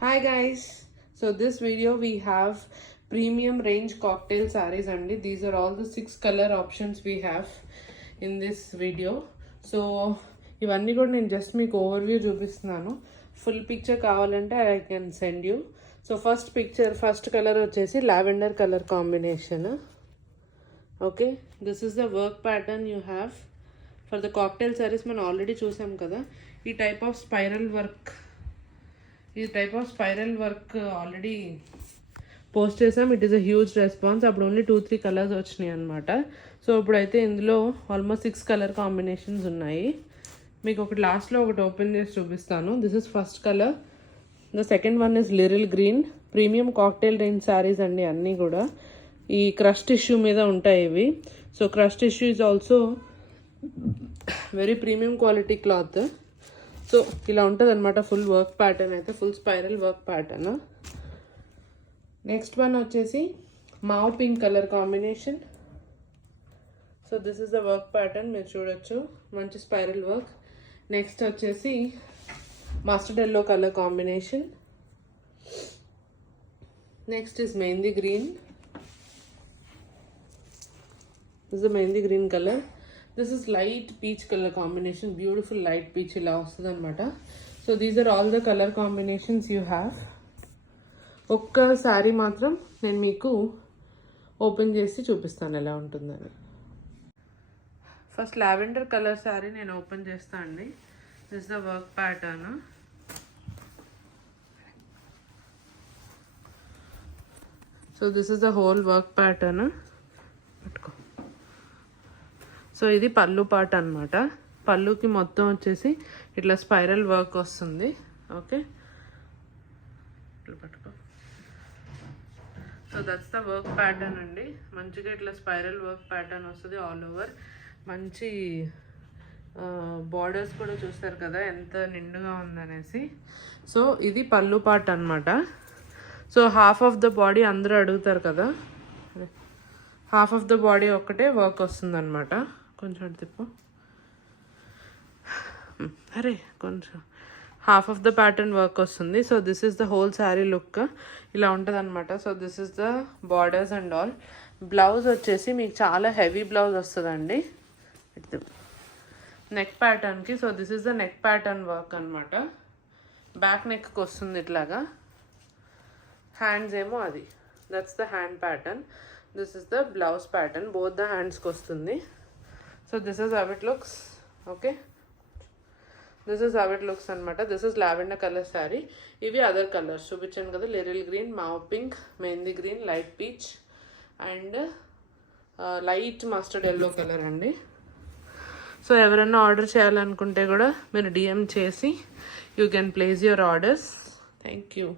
Hi guys, so this video we have premium range cocktail sarees and these are all the 6 color options we have in this video. So ఇవన్నీ కూడా నేను just మీకు overview చూపిస్తున్నాను. Full picture కావాలంటే I can send you. So first colour వచ్చేసి lavender colour combination. Okay, this is the work pattern you have for the cocktail saris. మనం already చూసాం కదా ఈ type of spiral work already post చేసాం. It is a huge response. అప్పుడు only 2-3 colours వచ్చినాయి అనమాట. So ఇప్పుడైతే ఇందులో ఆల్మోస్ట్ 6 కలర్ కాంబినేషన్స్ ఉన్నాయి. మీకు ఒకటి లాస్ట్లో ఒకటి ఓపెన్ చేసి చూపిస్తాను. This is first colour. The second one is Liril green. Premium cocktail range sarees అండి అన్నీ కూడా. ఈ క్రష్ టిష్యూ మీద ఉంటాయి ఇవి. So crush tissue is also very premium quality cloth. So ఇలా ఉంటుంది అనమాట ఫుల్ వర్క్ ప్యాటర్న్, అయితే full spiral work pattern. Next one వచ్చేసి mauve pink colour combination. So this is the work pattern, మీరు చూడొచ్చు, మంచి స్పైరల్ వర్క్. నెక్స్ట్ వచ్చేసి mustard yellow colour combination. Next is mehndi green. This is mehndi green colour. This is light peach colour combination, beautiful light peach ఇలా వస్తుంది అనమాట. So these are all the colour combinations you have. ఒక్క శారీ మాత్రం నేను మీకు open చేసి చూపిస్తాను ఎలా ఉంటుందని. ఫస్ట్ లావెండర్ కలర్ శారీ నేను ఓపెన్ చేస్తాను అండి. This the work pattern. So this is the whole work pattern. పట్టుకో. సో ఇది పళ్ళు పాట అనమాట. పళ్ళుకి మొత్తం వచ్చేసి ఇట్లా స్పైరల్ వర్క్ వస్తుంది. ఓకే, ఇట్లా పట్టుకో. So that's the work pattern అండి. మంచిగా ఇట్లా స్పైరల్ వర్క్ ప్యాటర్న్ వస్తుంది ఆల్ ఓవర్. మంచి బార్డర్స్ కూడా చూస్తారు కదా ఎంత నిండుగా ఉందనేసి. సో ఇది పళ్ళు పాట అనమాట. So half of the body అందరూ అడుగుతారు కదా, హాఫ్ ఆఫ్ ద బాడీ ఒక్కటే వర్క్ వస్తుంది అనమాట. కొంచెం తిప్పు. అరే కొంచెం half of the pattern work వస్తుంది. So this is the whole sari look. ఇలా ఉంటుంది అనమాట. So this is the borders and all. Blouse వచ్చేసి మీకు చాలా హెవీ బ్లౌజ్ వస్తుందండి నెక్ ప్యాటర్న్కి. So this is the neck pattern work అనమాట. బ్యాక్ నెక్కి వస్తుంది ఇట్లాగా. హ్యాండ్స్ ఏమో అది, that's the hand pattern. This is the blouse pattern, both the హ్యాండ్స్కి వస్తుంది. So this is how it looks. Okay, this is how it looks అనమాట. This is lavender colour sari. ఇవి అదర్ కలర్స్ చూపించాను కదా, Liril green, mauve pink, mehndi green, light peach and light mustard yellow colour అండి. సో ఎవరైనా order చేయాలనుకుంటే కూడా మీరు డిఎం చేసి you can place your orders. Thank you.